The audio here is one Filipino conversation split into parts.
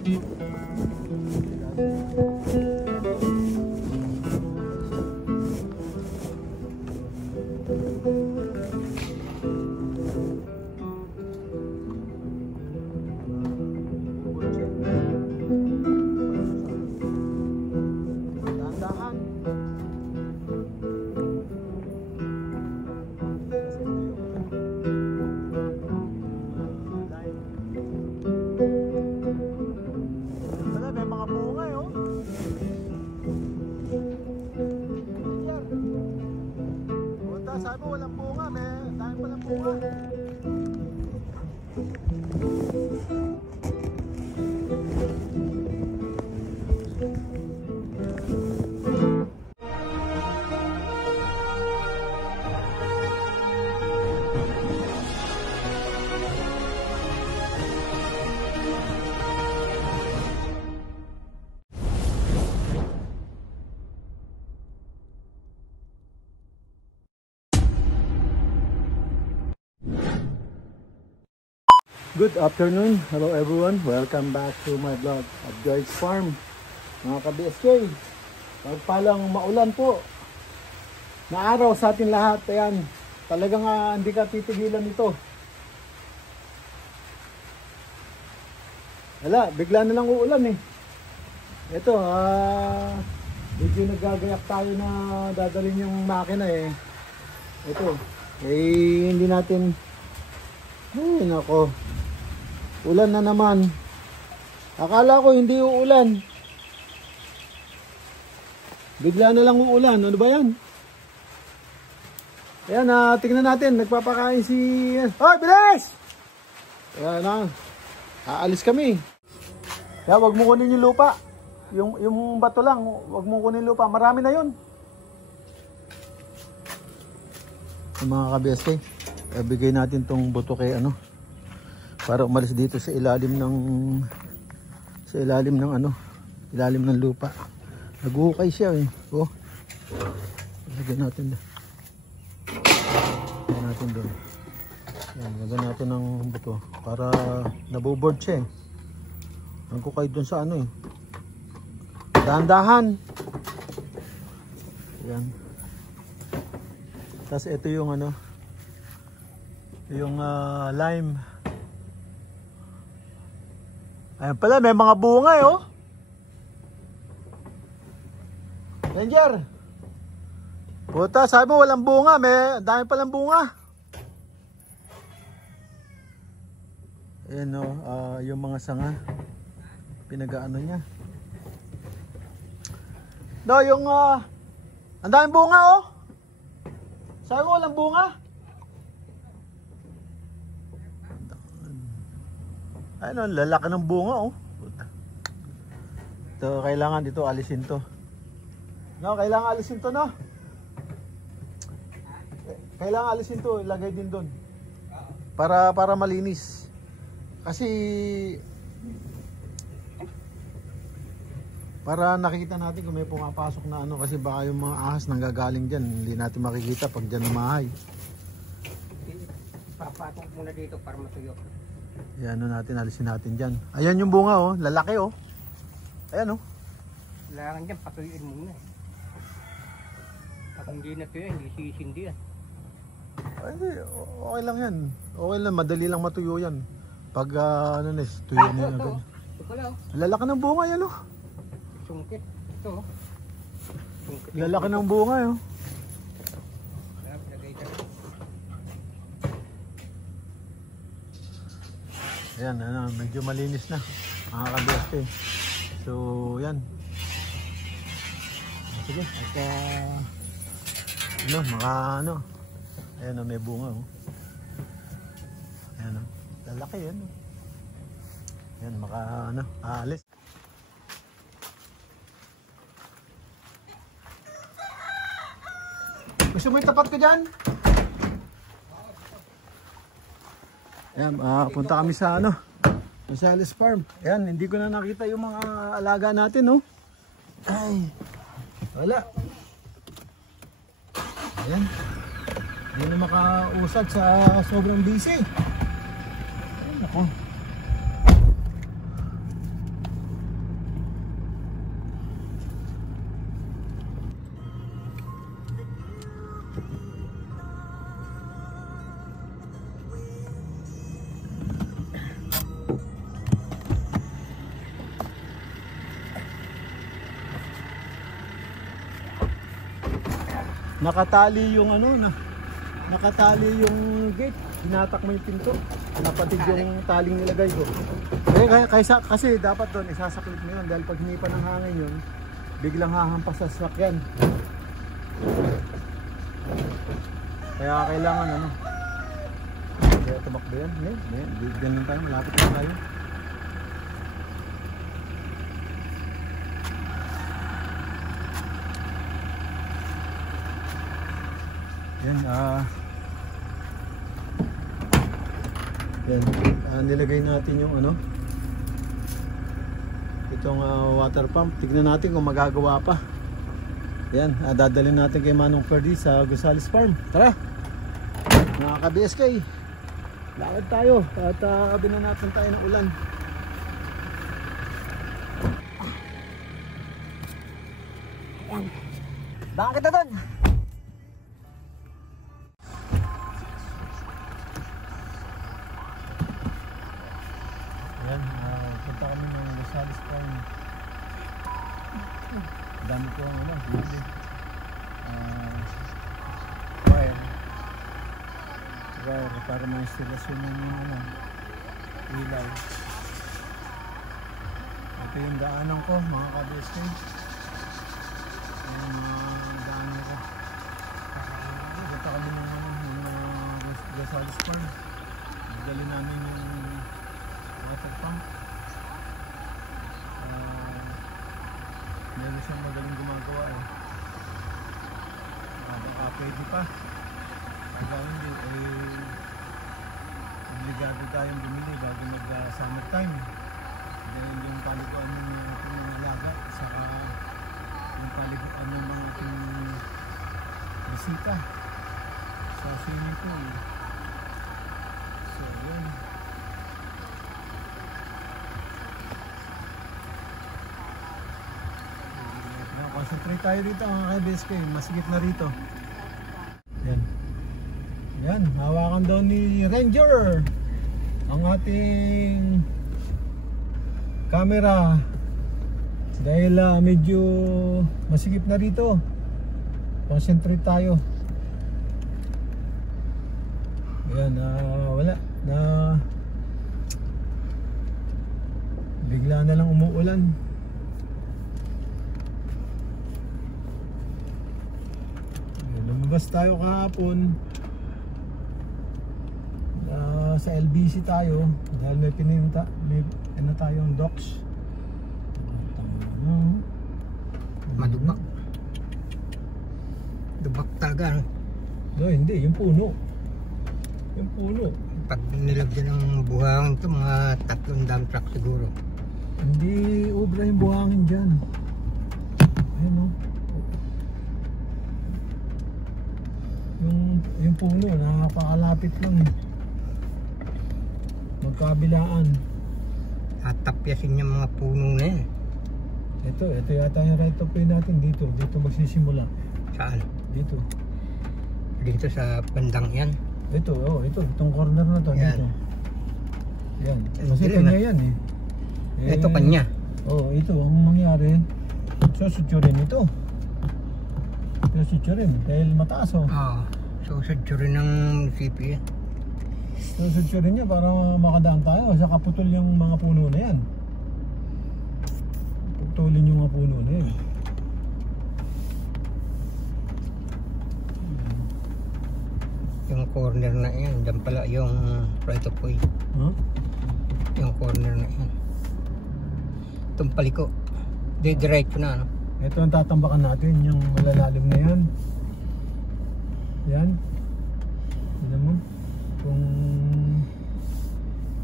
Sabi mo walang bunga, dahil palang bunga. Good afternoon, hello everyone, welcome back to my vlog at George Farm. Mga ka-BSK, pagpalang maulan po na araw sa atin lahat. Ayan, talagang hindi ka titigilan ito. Wala, bigla na lang uulan eh. Ito, medyo nagagayak tayo na dadalhin yung makina eh. Ito, hindi natin, ay nako, ulan na naman. Akala ko hindi uulan, bigla na lang uulan. Ano ba yan? Ayan, tingnan natin. Nagpapakain si... Hoy, bilis! Ayan na, aalis kami. Kaya wag mo kunin yung lupa. Yung bato lang, wag mo kunin lupa. Marami na yun. Mga ka-BSK, bigay natin tong buto kay ano, para umalis dito sa ilalim ng ilalim ng lupa. Naguhukay siya eh. Oh. Lagyan natin doon. Lagyan natin ng buto para nabuboard siya eh. Nagukay doon sa ano eh. Dahan-dahan. Ayan. Tapos ito yung ano, yung lime. Ayan pala, may mga bunga eh, oh. Ranger, puta, sabi mo walang bunga, may dami palang bunga. Ayan oh, yung mga sanga, pinag-ano niya. No, yung ang daming bunga oh. Sabi mo walang bunga. Ano, lalaki ng bunga oh. Ito, kailangan dito alisin to. No, kailangan alisin to, no? Kailangan alisin to, ilagay din doon. Para malinis. Kasi para nakikita natin kung may pumapasok na ano, kasi baka yung mga ahas nanggagaling diyan, hindi natin makikita pag diyan namahay. Papatong muna dito para matuyo. Yan, ano natin, alisin natin dyan. Ayan yung bunga oh, lalaki oh. Ayan oh. Kailangan dyan, patuyuin muna. Pag hindi natuyo, hindi sisindi yan. Ay, okay lang yan. Okay lang, madali lang matuyo yan. Pag ano na, tuyo na yan agad. Ito pala oh. Lalaki ng bunga yan oh. Sungkit. Ito oh. Sungkit. Lalaki ng bunga oh. Ayan, ano, medyo malinis na mga ka-BSK. So, yan. Sige, at ano, ayan, may bunga oh. Ayan, lalaki yan oh. Ayan, aalis. Gusto mo itapat ko dyan? Ayan, punta kami sa ano, Rosales Farm. Ayan, hindi ko na nakita yung mga alaga natin, no? Ay, wala. Ayan, hindi na makausad sa sobrang busy. Ayan, ako. nakatali yung ano na. Nakatali yung gate. Hinatak mo yung pinto. Napatid yung taling nilagay ko. Kasi dapat doon isasaklit mo yun dahil pag hinipa ng hangin yun, biglang hahampas sa sasakyan. Kaya kailangan ano. Kaya tumakbo yan. Ganun tayo. Malapit na tayo. Yan, nilagay natin yung ano, itong water pump. Tignan natin kung magagawa pa. Yan, dadalhin natin kay Manong Ferdy sa Gusales Farm. Tara, mga ka-BSK, lakad tayo at binanatan tayo ng ulan. Yan, bakit na doon? Punta kami ng Gusales Farm. Dami ko ang ano, wire para ma-instalasyon ng ano, ilaw. Ito yung daanan ko, mga ka-BSK. Ayan, mga daanan ko. Punta kami ng Gusales Farm. Dali namin yung water pump. Meron siyang madaling gumagawa eh. Baka pwede pa. Pagka hindi obligado tayong bumili bago mag summer time. Dahil yung paliguan ng ating mga laga saka yung paliguan ng mga ating bisita sa swimming pool. So yun. Concentrate tayo dito mga ka-BSK, masigit na rito. Yan. Yan, hawakan daw ni Ranger ang ating camera dahil medyo masigit na rito. Concentrate tayo. Yan, wala na bigla na lang umuulan. Lumabas tayo kahapon sa LBC tayo dahil may pininta, may ano tayong docks. Madubak. Dubak talaga. No, hindi, yung puno. Yung puno. Pag nilagyan ng buhangin ito, mga 3 dump truck siguro. Hindi obra yung buhangin dyan. Ayun o. Yung puno, nakakalapit lang. Magkabilaan. Tatapyasin yung mga puno na yan. Ito yata yung right of way natin dito. Dito magsisimula. Saan? Dito. Dito sa bandang yan. Ito, itong corner na to. Yan. Dito. Yan. Kasi Dilim kanya na. yan eh. Ito kanya. Ito ang mangyari. Susutsurin ito. Susutsurin dahil mataas oh. Susutsurin ng CP yan. Susutsurin niya para makadaan tayo. Sa kaputol yung mga puno na yan. Putulin yung mga puno na yan. Yung corner na yan, dyan pala yung right of way. Huh? Yung corner na yan. Itong paliko. Diretso na ano. Ito ang tatambakan natin, yung malalalim na yan. Yan. Tignan mo. Kung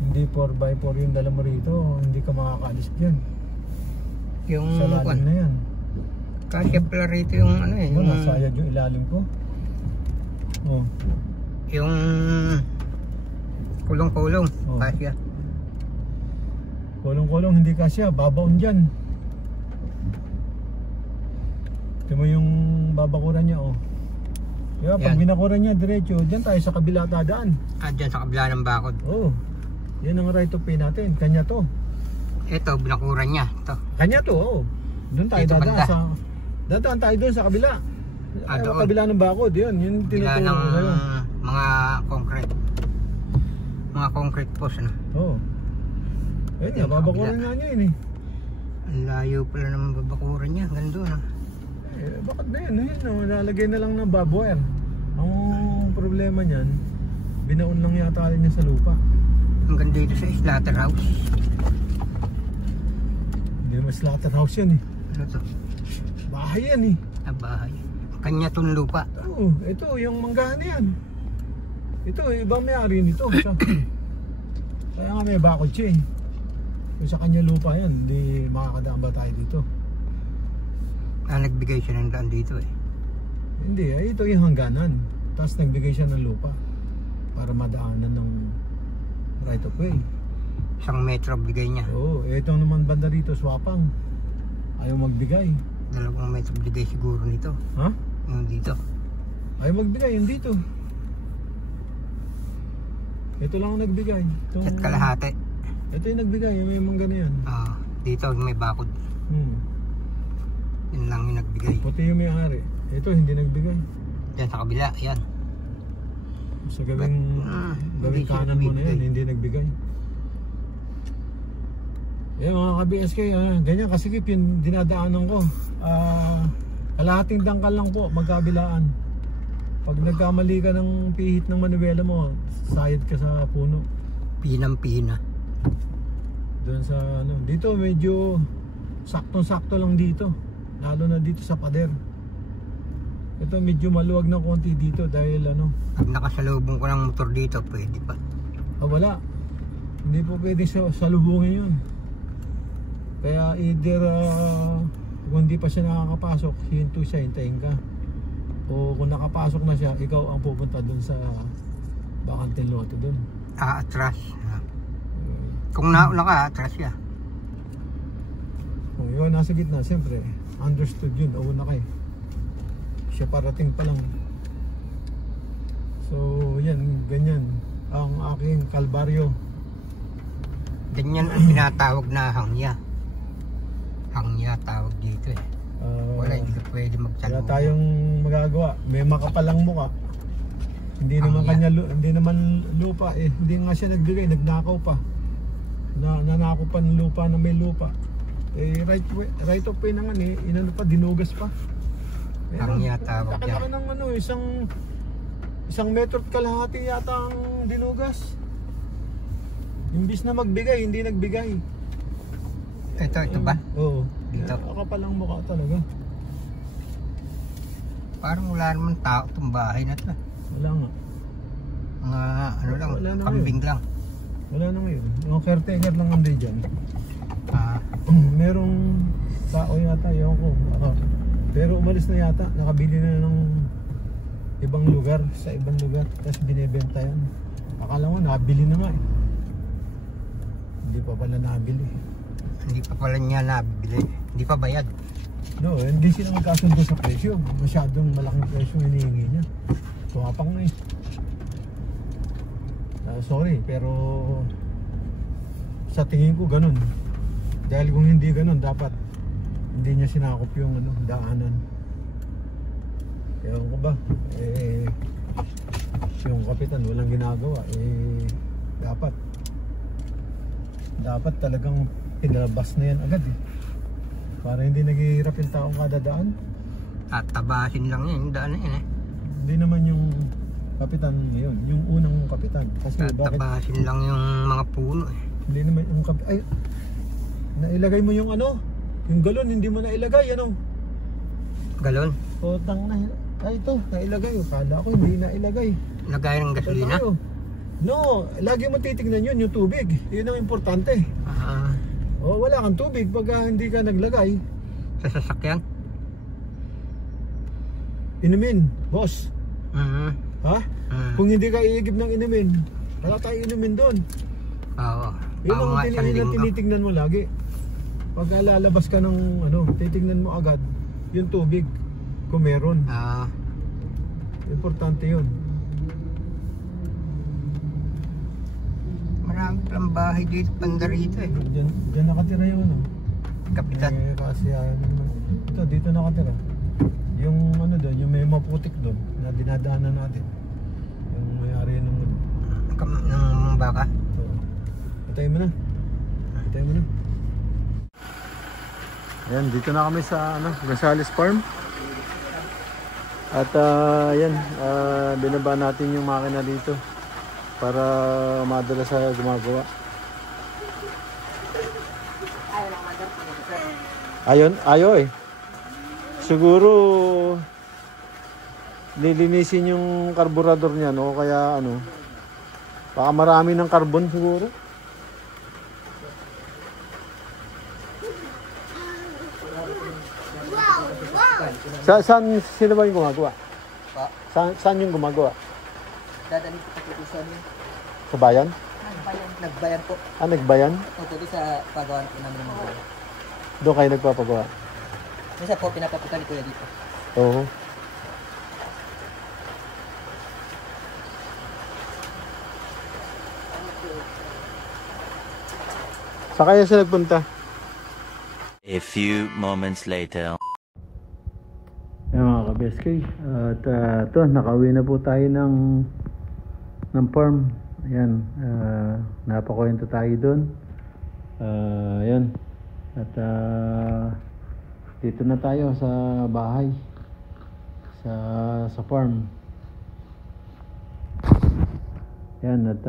hindi 4x4 yung dala mo rito, hindi ka makakaalis dyan. Yung Sa lalim na yan. Kasya pala rito yung ano eh. Yung nasayad yung ilalim ko. Oh. Yung kulong-kulong. Oh. Kasya. Kulong-kulong hindi kasya, babaon dyan. Ito mo yung babakuran niya oh. Diba, pag binakuran niya diretso, dyan tayo sa kabila dadaan. Dyan sa kabila ng bakod. Oh. Yan ang right of way natin, kanya to. Ito, binakuran niya. Ito. Kanya to, oh. Doon tayo Dito dadaan banda. sa... Dadaan tayo doon sa kabila. Ah, doon. Kabila ng bakod, yun Bila tinuturo ng ko sa'yo. mga concrete. Mga concrete post, ano? Oo. Ayun nga, Yung babakuran kabila. nga niya yun eh. Ang layo pala naman babakuran niya. Ganda, no? Bakit na yun? Ayun, no, lalagay na lang ng barbwire. Ang problema niyan, binaon lang yata niya sa lupa. Ang ganda dito sa slaughterhouse. Hindi naman slaughterhouse yan eh. Ano to? Bahay yan eh. Na bahay. Kanya tong lupa. Oo, ito yung manggahan na yan. Ito, ibang may-ari nito. Kaya nga may bakod siya eh. Kung sa kanya lupa yan, hindi makakadaan ba tayo dito? Nagbigay siya ng daan dito eh. Hindi, ay ito yung hangganan. Tapos nagbigay siya ng lupa para madaanan ng right of way. 1 metro bigay niya. Oo, ito naman banda rito, swapang. Ayaw magbigay. 2 metro bigay siguro nito. Ha? Yung dito. Ayaw magbigay, yun dito. Ito lang ang nagbigay. Itong, At kalahati. ito yung nagbigay, may mangga na yan. Dito may bakod. Yun lang yung nagbigay. Puti yung may-ari. Ito hindi nagbigay. Yan sa kabila, yan. Sa gawing hindi siya kanan mo na yan, nagbigay. hindi nagbigay. Ayan mga ka-BSK, ganyan kasikip yung dinadaanan ko. Kalahating dangkal lang po, magkabilaan. Pag nagkamali ka ng pihit ng manuela mo, sayad ka sa puno. Pinang-pina. Doon sa ano, dito medyo saktong-sakto lang dito. Lalo na dito sa pader. Ito medyo maluwag na konti dito dahil ano, Pag nakasalubong ko ng motor dito, pwede pa. wala. Hindi po pwede salubungin yun. Kaya either kung hindi pa siya nakakapasok, hinto siya, hintayin ka. O kung nakapasok na siya, ikaw ang pupunta dun sa bakanteng lote dun. Atras. Kung nauna ka, atras siya. Kung yun nasa gitna, siyempre, understood yun, nauna kayo. Siya parating pa lang. So, yan, ganyan ang aking kalbaryo. Ganyan ang tinatawag na hangya. Hangya tawag dito eh. Wala, hindi ka pwede Wala magsalubong. tayong magagawa. May makapalang muka. Hindi naman Hangya. hindi naman lupa eh. Hindi nga siya nagbigay, nagnakaw pa. Nanakaw pa ng lupa na may lupa. Eh right of way naman eh, inano pa, dinugas pa. Eh, Hangya tawag laki-laki yan. ng ano, isang metro at kalahati yata ang dinugas. Imbis na magbigay, hindi nagbigay. Ito ba? Oo. Dito. Nakapalang mukha talaga. Parang wala naman tao itong bahay na ito. Wala nga. Mga ano lang, Wala na kambing lang. Wala na ngayon. Yung caretaker lang ang dyan. Ah, Merong tao yata, yun ko. Pero umalis na yata. Nakabili na ng ibang lugar, sa ibang lugar. Tapos binibenta yan. Akala mo, nabili na nga eh. Hindi pa pala nabili. hindi pa pala niya nabili. Hindi pa bayad. No, hindi sila magkasundo sa presyo. Masyadong malaking presyo hinihingi niya. Tumapang na eh. Sorry, pero sa tingin ko ganun. Dahil kung hindi ganun, dapat hindi niya sinakop yung ano, daanan. Kaya ko ba, yung kapitan walang ginagawa, dapat talagang pinalabas na yan agad eh. Para hindi naghihirap yung taong kada daan. Tatabasin lang yan, yung daan na yan eh. Hindi naman yung kapitan ngayon, yung unang kapitan. Kasi bakit Tatabasin lang yung mga puno eh. hindi naman yung kapitan, ay, nailagay mo yung ano, yung galon, hindi mo nailagay, ano? Galon. O tang na, ay ito, nailagay, kala ko hindi nailagay. Lagay ng gasolina. Tayo. No, lagi mo titignan yun, yung tubig, yun ang importante. O wala kang tubig pag hindi ka naglagay. Sa sasakyan. Inumin, boss. Ha? Kung Oo. hindi ka iigib ng inumin, wala tayo inumin doon. Yun Oo ang nga, isang linggo. tinitignan mo lagi. Pag lalabas ka ng ano, titignan mo agad yung tubig kung meron. Importante yun. Marami palang bahay dito, banda rito eh. Diyan nakatira yung ano. Kapitan. Kasi ito, dito nakatira. Yung ano doon, yung may maputik doon na dinadaanan natin. Yung may-ari ng baka. So, patay mo na. Patay mo na. Ayan, dito na kami sa Rosales Farm. At yan, binaba natin yung makina dito para madala sa gumagawa. Ayaw eh. Siguro lilinisin yung karburador niya, no? Kaya baka marami ng carbon siguro. Saan sino ba yung gumagawa? Saan yung gumagawa? Dadalhin ko po sa Sa bayan? Nagbayan po. Nagbayan? Opo, sa pagawa po namin ng mga. Doon kayo nagpapagawa? Minsan po, pinapapunta ni Kuya dito. Oo. Saan kaya siya nagpunta? A few moments later. Ayan mga ka-BSK. At ito, nakauwi na po tayo ng farm. Ayan, napakwento tayo doon. Ayan. At dito na tayo sa bahay. Sa farm. Ayan, at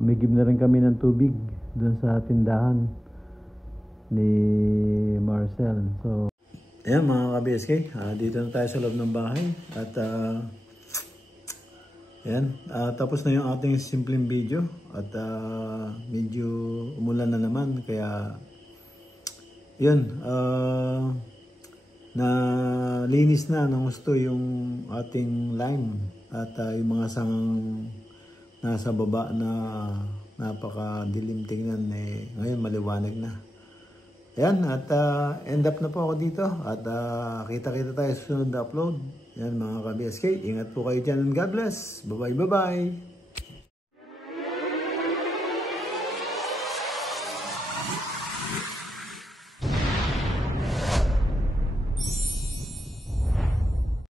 umigib na rin kami ng tubig doon sa tindahan ni Marcel. So, ayan mga ka-BSK, dito na tayo sa loob ng bahay. At ayan, tapos na yung ating simpleng video. At medyo umulan na naman. Kaya yun, na linis na ng gusto yung ating lime. At yung mga sangang nasa baba na napakadilim tingnan, ngayon maliwanag na. Ayan, at end up na po ako dito. At kita-kita tayo sa sunod na upload. Ayan mga ka-BSK, ingat po kayo dyan and God bless. Bye-bye, bye-bye.